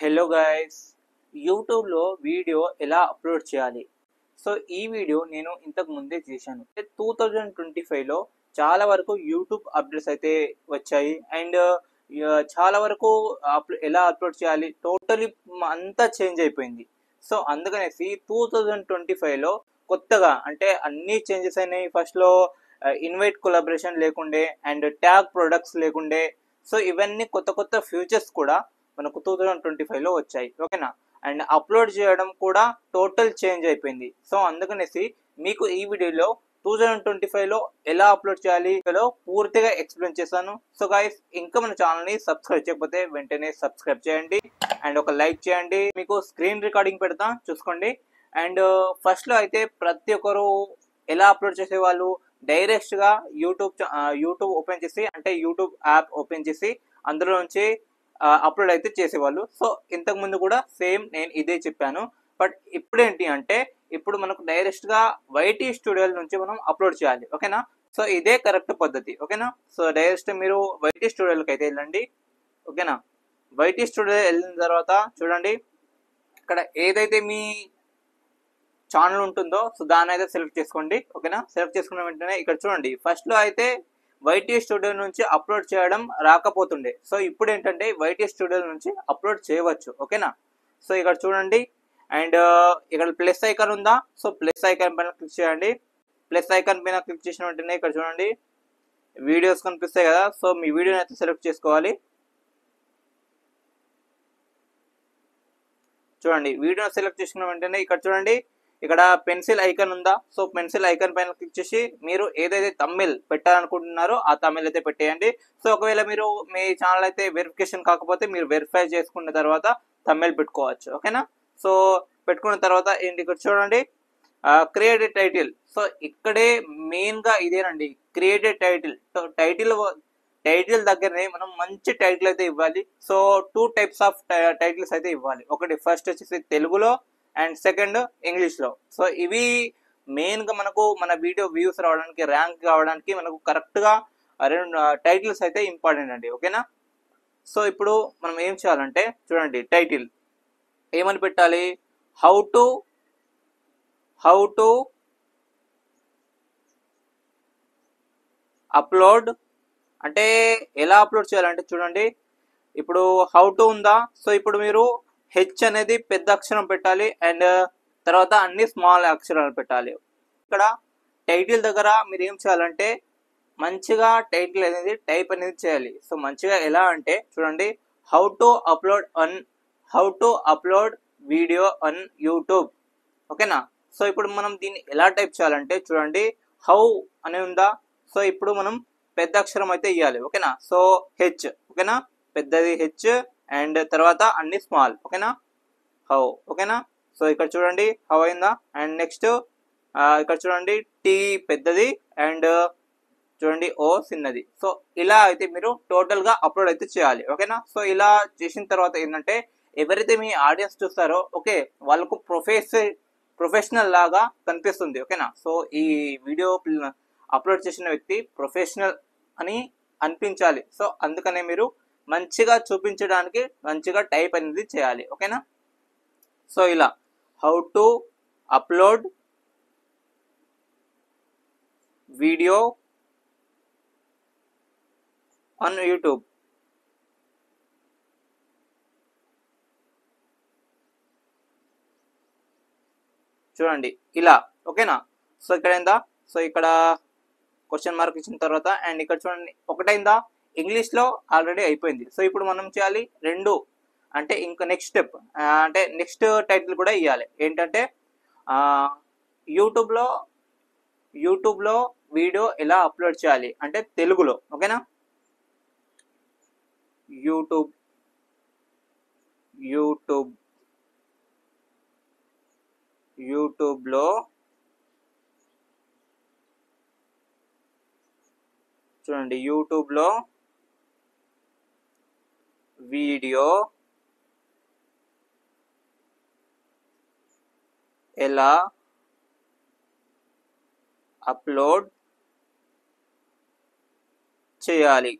Hello guys, యూట్యూబ్లో video ఎలా upload చేయాలి. సో ఈ వీడియో నేను ఇంతకు ముందే చేశాను. 2025లో చాలా వరకు యూట్యూబ్ అప్డేట్స్ అయితే వచ్చాయి. అండ్ చాలా వరకు ఎలా అప్లోడ్ చేయాలి టోటలీ అంతా చేంజ్ అయిపోయింది. సో అందుకనేసి 2025లో కొత్తగా అంటే అన్ని చేంజెస్ అయినాయి. ఫస్ట్లో ఇన్వైట్ కొలాబరేషన్ లేకుండే అండ్ ట్యాగ్ ప్రొడక్ట్స్ లేకుండే. సో ఇవన్నీ కొత్త కొత్త ఫ్యూచర్స్ కూడా మనకు 2025లో వచ్చాయి. ఓకేనా. అండ్ అప్లోడ్ చేయడం కూడా టోటల్ చేంజ్ అయిపోయింది. సో అందుకనేసి మీకు ఈ వీడియోలో 2025లో ఎలా అప్లోడ్ చేయాలి పూర్తిగా ఎక్స్ప్లెయిన్ చేశాను. సో గైస్, ఇంకా మన ఛానల్ని సబ్స్క్రైబ్ చేయకపోతే వెంటనే సబ్స్క్రైబ్ చేయండి అండ్ ఒక లైక్ చేయండి. మీకు స్క్రీన్ రికార్డింగ్ పెడతా చూసుకోండి. అండ్ ఫస్ట్లో అయితే ప్రతి ఒక్కరు ఎలా అప్లోడ్ చేసేవాళ్ళు, డైరెక్ట్గా యూట్యూబ్ ఓపెన్ చేసి అంటే యూట్యూబ్ యాప్ ఓపెన్ చేసి అందులో నుంచి అప్లోడ్ అయితే చేసేవాళ్ళు. సో ఇంతకు ముందు కూడా సేమ్ నేను ఇదే చెప్పాను. బట్ ఇప్పుడు ఏంటి అంటే ఇప్పుడు మనకు డైరెక్ట్గా వైటీ స్టూడియో నుంచి మనం అప్లోడ్ చేయాలి. ఓకేనా. సో ఇదే కరెక్ట్ పద్ధతి. ఓకేనా. సో డైరెక్ట్ మీరు వైటీ స్టూడియోకి అయితే వెళ్ళండి. ఓకేనా. వైటీ స్టూడియో వెళ్ళిన తర్వాత చూడండి, ఇక్కడ ఏదైతే మీ ఛానల్ ఉంటుందో సో దాన్ని అయితే సెలెక్ట్ చేసుకోండి. ఓకేనా. సెలెక్ట్ చేసుకున్న వెంటనే ఇక్కడ చూడండి, ఫస్ట్లో అయితే వైటీ స్టూడియో నుంచి అప్లోడ్ చేయడం రాకపోతుండే. సో ఇప్పుడు ఏంటంటే వైటీ స్టూడియో నుంచి అప్లోడ్ చేయవచ్చు. ఓకేనా. సో ఇక్కడ చూడండి, అండ్ ఇక్కడ ప్లస్ ఐకాన్ ఉందా, సో ప్లస్ ఐకాన్ పైన క్లిక్ చేయండి. ప్లస్ ఐకాన్ పైన క్లిక్ చేసిన వెంటనే ఇక్కడ చూడండి వీడియోస్ కనిపిస్తాయి కదా. సో మీ వీడియోని అయితే సెలెక్ట్ చేసుకోవాలి. చూడండి, వీడియోని సెలెక్ట్ చేసుకున్న వెంటనే ఇక్కడ చూడండి, ఇక్కడ పెన్సిల్ ఐకాన్ ఉందా, సో పెన్సిల్ ఐకాన్ పైన క్లిక్ చేసి మీరు ఏదైతే తమిళ్ పెట్టాలనుకుంటున్నారో ఆ తమిళ్ అయితే పెట్టేయండి. సో ఒకవేళ మీరు మీ ఛానల్ అయితే వెరిఫికేషన్ కాకపోతే మీరు వెరిఫై చేసుకున్న తర్వాత తమిళ్ పెట్టుకోవచ్చు. ఓకేనా. సో పెట్టుకున్న తర్వాత ఏంటి ఇక్కడ చూడండి క్రియేటెడ్ టైటిల్. సో ఇక్కడే మెయిన్గా ఇదేనండి, క్రియేటెడ్ టైటిల్. సో టైటిల్ దగ్గరనే మనం మంచి టైటిల్ అయితే ఇవ్వాలి. సో 2 టైప్స్ ఆఫ్ టైటిల్స్ అయితే ఇవ్వాలి. ఒకటి ఫస్ట్ వచ్చేసి తెలుగులో అండ్ సెకండ్ ఇంగ్లీష్లో. సో ఇవి మెయిన్గా మనకు మన వీడియో వ్యూస్ రావడానికి, ర్యాంక్ కావడానికి మనకు కరెక్ట్గా రెండు టైటిల్స్ అయితే ఇంపార్టెంట్ అండి. ఓకేనా. సో ఇప్పుడు మనం ఏం చేయాలంటే చూడండి, టైటిల్ ఏమని పెట్టాలి, హౌ టు అప్లోడ్ అంటే ఎలా అప్లోడ్ చేయాలంటే చూడండి, ఇప్పుడు హౌ టు ఉందా, సో ఇప్పుడు మీరు హెచ్ అనేది పెద్ద అక్షరం పెట్టాలి అండ్ తర్వాత అన్ని స్మాల్ అక్షరాలు పెట్టాలి. ఇక్కడ టైటిల్ దగ్గర మీరు ఏం చేయాలంటే మంచిగా టైటిల్ అనేది టైప్ అనేది చేయాలి. సో మంచిగా ఎలా అంటే చూడండి, how to upload video on YouTube. ఓకేనా. సో ఇప్పుడు మనం దీన్ని ఎలా టైప్ చేయాలంటే చూడండి, హౌ అని ఉందా, సో ఇప్పుడు మనం పెద్ద అక్షరం అయితే ఇవ్వాలి. ఓకేనా. So H. ఓకేనా, పెద్దది హెచ్ అండ్ తర్వాత అన్ని స్మాల్. ఓకేనా, హౌ. ఓకేనా. సో ఇక్కడ చూడండి హౌ అయిందా. అండ్ నెక్స్ట్ ఇక్కడ చూడండి టీ పెద్దది అండ్ చూడండి ఓ చిన్నది. సో ఇలా అయితే మీరు టోటల్గా అప్లోడ్ అయితే చేయాలి. ఓకేనా. సో ఇలా చేసిన తర్వాత ఏంటంటే ఎవరైతే మీ ఆడియన్స్ చూస్తారో ఓకే వాళ్ళకు ప్రొఫెషనల్ లాగా కనిపిస్తుంది. ఓకేనా. సో ఈ వీడియో అప్లోడ్ చేసిన వ్యక్తి ప్రొఫెషనల్ అని అనిపించాలి. సో అందుకనే మీరు మంచిగా చూపించడానికి మంచిగా టైప్ అనేది చేయాలి. ఓకేనా. సో ఇలా how to upload video on YouTube. చూడండి ఇలా. ఓకేనా. సో ఇక్కడ ఏందా, సో ఇక్కడ క్వశ్చన్ మార్క్ ఇచ్చిన తర్వాత అండ్ ఇక్కడ చూడండి ఒకటైందా, ఇంగ్లీష్లో ఆల్రెడీ అయిపోయింది. సో ఇప్పుడు మనం చేయాలి రెండు, అంటే ఇంకా నెక్స్ట్ స్టెప్ అంటే నెక్స్ట్ టైటిల్ కూడా ఇవ్వాలి. ఏంటంటే యూట్యూబ్లో వీడియో ఎలా అప్లోడ్ చేయాలి అంటే తెలుగులో. ఓకేనా. యూట్యూబ్లో చూడండి, యూట్యూబ్లో వీడియో ఎలా అప్లోడ్ చేయాలి.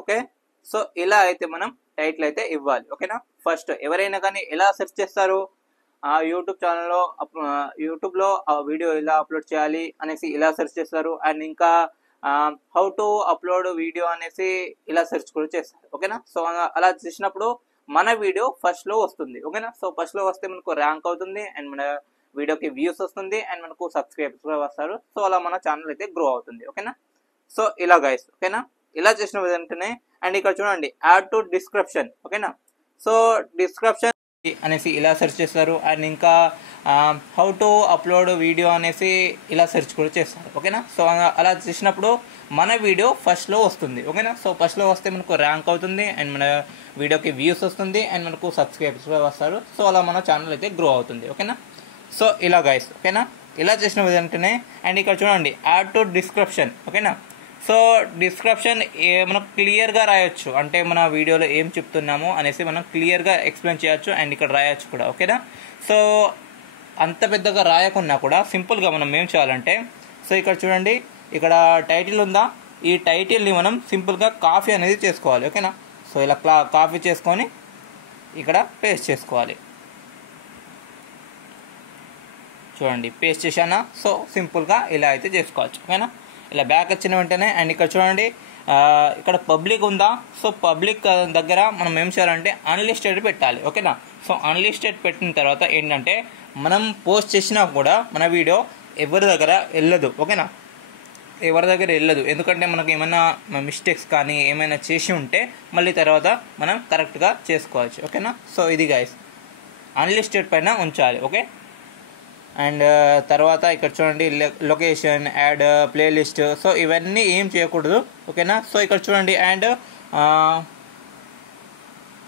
ఓకే. సో ఇలా అయితే మనం టైటిల్ అయితే ఇవ్వాలి. ఓకేనా. ఫస్ట్ ఎవరైనా కానీ ఎలా సెర్చ్ చేస్తారు, ఆ యూట్యూబ్ ఛానల్లో యూట్యూబ్లో ఆ వీడియో ఎలా అప్లోడ్ చేయాలి అనేసి ఇలా సెర్చ్ చేస్తారు. అండ్ ఇంకా హౌ టు అప్లోడ్ వీడియో అనేసి ఇలా సెర్చ్ కూడా చేస్తారు. ఓకేనా. సో అలా చేసినప్పుడు మన వీడియో ఫస్ట్లో వస్తుంది. ఓకేనా. సో ఫస్ట్లో వస్తే మనకు ర్యాంక్ అవుతుంది అండ్ మన వీడియోకి వ్యూస్ వస్తుంది అండ్ మనకు సబ్స్క్రైబర్స్ కూడా వస్తారు. సో అలా మన ఛానల్ అయితే గ్రో అవుతుంది. ఓకేనా. సో ఇలా గైస్. ఓకేనా. ఇలా చేసిన వెంటనే అండ్ ఇక్కడ చూడండి యాడ్ టు డిస్క్రిప్షన్. ఓకేనా. సో డిస్క్రిప్షన్ అనేసి ఇలా సెర్చ్ చేస్తారు అండ్ ఇంకా హౌ టు అప్లోడ్ వీడియో అనేసి ఇలా సెర్చ్ కూడా చేస్తారు. ఓకేనా. సో అలా చేసినప్పుడు మన వీడియో ఫస్ట్లో వస్తుంది. ఓకేనా. సో ఫస్ట్లో వస్తే మనకు ర్యాంక్ అవుతుంది అండ్ మన వీడియోకి వ్యూస్ వస్తుంది అండ్ మనకు సబ్స్క్రైబర్స్ కూడా వస్తారు. సో అలా మన ఛానల్ అయితే గ్రో అవుతుంది. ఓకేనా. సో ఇలా గైస్. ఓకేనా. ఇలా చేసిన వెంటనే అండ్ ఇక్కడ చూడండి యాడ్ టు డిస్క్రిప్షన్. ఓకేనా. సో డిస్క్రిప్షన్ మనం క్లియర్గా రాయొచ్చు, అంటే మన వీడియోలో ఏం చెప్తున్నామో అనేసి మనం క్లియర్గా ఎక్స్ప్లెయిన్ చేయొచ్చు అండ్ ఇక్కడ రాయొచ్చు కూడా. ఓకేనా. సో అంత పెద్దగా రాయకున్నా కూడా సింపుల్గా మనం ఏం చేయాలంటే, సో ఇక్కడ చూడండి ఇక్కడ టైటిల్ ఉందా, ఈ టైటిల్ని మనం సింపుల్గా కాపీ అనేది చేసుకోవాలి. ఓకేనా. సో ఇలా కాపీ చేసుకొని ఇక్కడ పేస్ట్ చేసుకోవాలి. చూడండి పేస్ట్ చేశానా. సో సింపుల్గా ఇలా అయితే చేసుకోవచ్చు. ఓకేనా. ఇలా బ్యాక్ వచ్చిన వెంటనే అండ్ ఇక్కడ చూడండి ఇక్కడ పబ్లిక్ ఉందా, సో పబ్లిక్ దగ్గర మనం ఏం చేయాలంటే అన్లిస్టెడ్ పెట్టాలి. ఓకేనా. సో అన్లిస్టెడ్ పెట్టిన తర్వాత ఏంటంటే మనం పోస్ట్ చేసినా కూడా మన వీడియో ఎవరి దగ్గర వెళ్ళదు. ఓకేనా. ఎవరి దగ్గర వెళ్ళదు, ఎందుకంటే మనకు ఏమైనా మిస్టేక్స్ కానీ ఏమైనా చేసి ఉంటే మళ్ళీ తర్వాత మనం కరెక్ట్గా చేసుకోవచ్చు. ఓకేనా. సో ఇది గైస్ అన్లిస్టెడ్ పైన ఉంచాలి. ఓకే. అండ్ తర్వాత ఇక్కడ చూడండి లొకేషన్, యాడ్, ప్లేలిస్ట్, సో ఇవన్నీ ఏం చేయకూడదు. ఓకేనా. సో ఇక్కడ చూడండి అండ్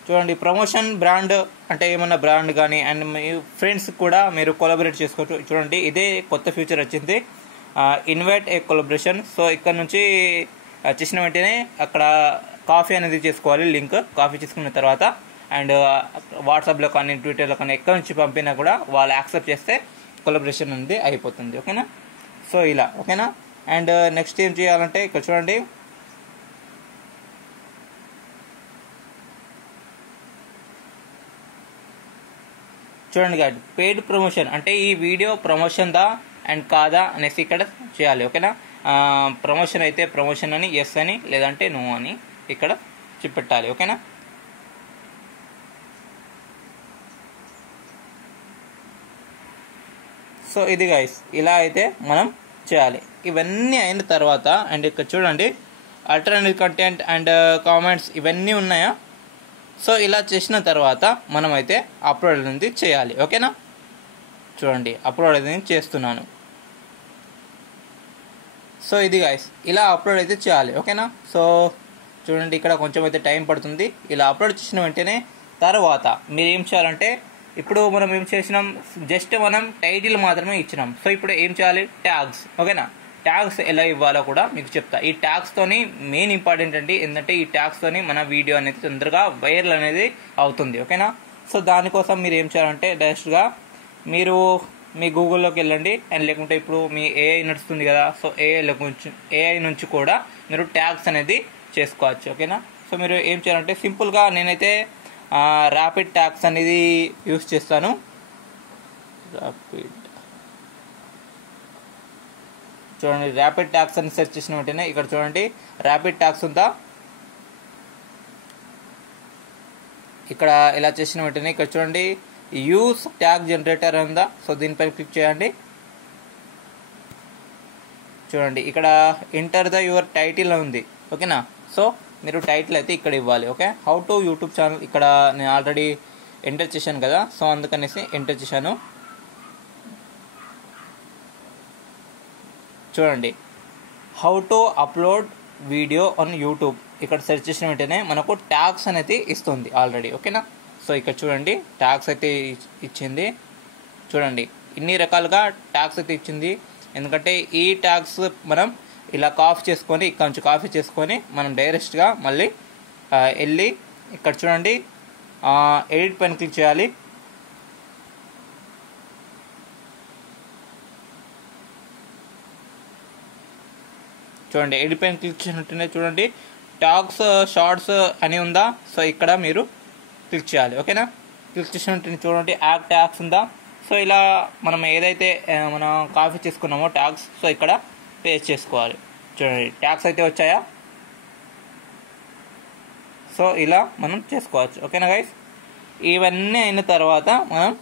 చూడండి ప్రమోషన్ బ్రాండ్, అంటే ఏమన్నా బ్రాండ్ కానీ అండ్ మీ ఫ్రెండ్స్ కూడా మీరు కొలాబరేట్ చేసుకోవచ్చు. చూడండి ఇదే కొత్త ఫీచర్ వచ్చింది, ఇన్వైట్ ఏ కొలాబరేషన్. సో ఇక్కడ నుంచి చేసిన వెంటనే అక్కడ కాపీ అనేది చేసుకోవాలి, లింక్ కాపీ చేసుకున్న తర్వాత అండ్ వాట్సాప్లో కానీ ట్విట్టర్లో కానీ ఎక్కడి నుంచి పంపినా కూడా వాళ్ళు యాక్సెప్ట్ చేస్తే కొలాబరేషన్ అనేది అయిపోతుంది. ఓకేనా. సో ఇలా. ఓకేనా. అండ్ నెక్స్ట్ ఏం చేయాలంటే ఇక్కడ చూడండి చూడండి గాడ్ పెయిడ్ ప్రమోషన్, అంటే ఈ వీడియో ప్రమోషన్ దా అండ్ కాదా అనేసి ఇక్కడ చేయాలి. ఓకేనా. ప్రమోషన్ అయితే ప్రమోషన్ అని ఎస్ అని, లేదంటే నో అని ఇక్కడ చూపెట్టాలి. ఓకేనా. సో ఇది గైస్ ఇలా అయితే మనం చేయాలి. ఇవన్నీ అయిన తర్వాత అండ్ ఇక్కడ చూడండి ఆల్టర్నేటివ్ కంటెంట్ అండ్ కామెంట్స్ ఇవన్నీ ఉన్నాయా. సో ఇలా చేసిన తర్వాత మనం అయితే అప్లోడ్ అనేది చేయాలి. ఓకేనా. చూడండి అప్లోడ్ అనేది చేస్తున్నాను. సో ఇది గైస్ ఇలా అప్లోడ్ అయితే చేయాలి. ఓకేనా. సో చూడండి ఇక్కడ కొంచెం అయితే టైం పడుతుంది. ఇలా అప్లోడ్ చేసిన వెంటనే తర్వాత మీరు ఏం చేయాలంటే, ఇప్పుడు మనం ఏం చేసినాం, జస్ట్ మనం టైటిల్ మాత్రమే ఇచ్చినాం. సో ఇప్పుడు ఏం చేయాలి, ట్యాగ్స్. ఓకేనా. ట్యాగ్స్ ఎలా ఇవ్వాలో కూడా మీకు చెప్తా. ఈ ట్యాగ్స్తోని మెయిన్ ఇంపార్టెంట్ అండి, ఎందుకంటే ఈ ట్యాగ్స్తోని మన వీడియో అనేది తొందరగా వైరల్ అనేది అవుతుంది. ఓకేనా. సో దానికోసం మీరు ఏం చేయాలంటే డైరెక్ట్గా మీరు మీ గూగుల్లోకి వెళ్ళండి అండ్ లేకుంటే ఇప్పుడు మీ ఏఐ నడుస్తుంది కదా, సో ఏఐ నుంచి కూడా మీరు ట్యాగ్స్ అనేది చేసుకోవచ్చు. ఓకేనా. సో మీరు ఏం చేయాలంటే సింపుల్గా నేనైతే ర్యాపిడ్ ట్యాగ్స్ అనేది యూస్ చేస్తాను. చూడండి ర్యాపిడ్ ట్యాగ్స్ అని సెర్చ్ చేసిన వెంటనే ఇక్కడ చూడండి ర్యాపిడ్ ట్యాగ్స్ ఉందా, ఇక్కడ ఇలా చేసిన వెంటనే ఇక్కడ చూడండి యూస్ ట్యాగ్ జనరేటర్ ఉందా, సో దీనిపై క్లిక్ చేయండి. చూడండి ఇక్కడ ఎంటర్ ద యువర్ టైటిల్ ఉంది. ఓకేనా. సో మీరు టైటిల్ అయితే ఇక్కడ ఇవ్వాలి. Okay. How to YouTube channel ఇక్కడ నేను ఆల్రెడీ ఎంటర్ చేశాను కదా, సో అందుకనేసి ఎంటర్ చేశాను. చూడండి how to upload video on YouTube ఇక్కడ సెర్చ్ చేసిన వెంటనే మనకు ట్యాగ్స్ అనేది ఇస్తుంది ఆల్రెడీ. ఓకేనా. సో ఇక్కడ చూడండి ట్యాగ్స్ అయితే ఇచ్చింది. చూడండి ఇన్ని రకాలుగా ట్యాగ్స్ అయితే ఇచ్చింది, ఎందుకంటే ఈ ట్యాగ్స్ మనం ఇలా కాపీ చేసుకొని ఇక్కడ నుంచి కాపీ చేసుకొని మనం డైరెక్ట్గా మళ్ళీ వెళ్ళి ఇక్కడ చూడండి ఎడిట్ పైన క్లిక్ చేయాలి. చూడండి ఎడిట్ పైన క్లిక్ చేసినట్టునే చూడండి టాగ్స్ షార్ట్స్ అని ఉందా, సో ఇక్కడ మీరు క్లిక్ చేయాలి. ఓకేనా, క్లిక్ చేసినట్టు చూడండి యాడ్ ట్యాగ్స్ ఉందా. సో ఇలా మనం ఏదైతే మనం కాపీ చేసుకున్నామో ట్యాగ్స్, సో ఇక్కడ పేస్ట్ చేసుకోవాలి. చూడండి ట్యాగ్స్ అయితే వచ్చాయా. సో ఇలా మనం చేసుకోవచ్చు. ఓకేనా గైస్, ఇవన్నీ అయిన తర్వాత మనం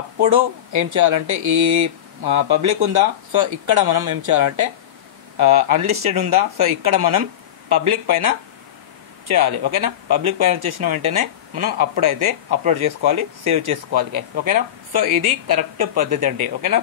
అప్పుడు ఏం చేయాలంటే ఈ పబ్లిక్ ఉందా, సో ఇక్కడ మనం ఏం చేయాలంటే అన్లిస్టెడ్ ఉందా, సో ఇక్కడ మనం పబ్లిక్ పైన చేయాలి. ఓకేనా, పబ్లిక్ పైన చేసిన వెంటనే మనం అప్పుడైతే అప్లోడ్ చేసుకోవాలి, సేవ్ చేసుకోవాలి గైస్. ఓకేనా, సో ఇది కరెక్ట్ పద్ధతి అండి. ఓకేనా,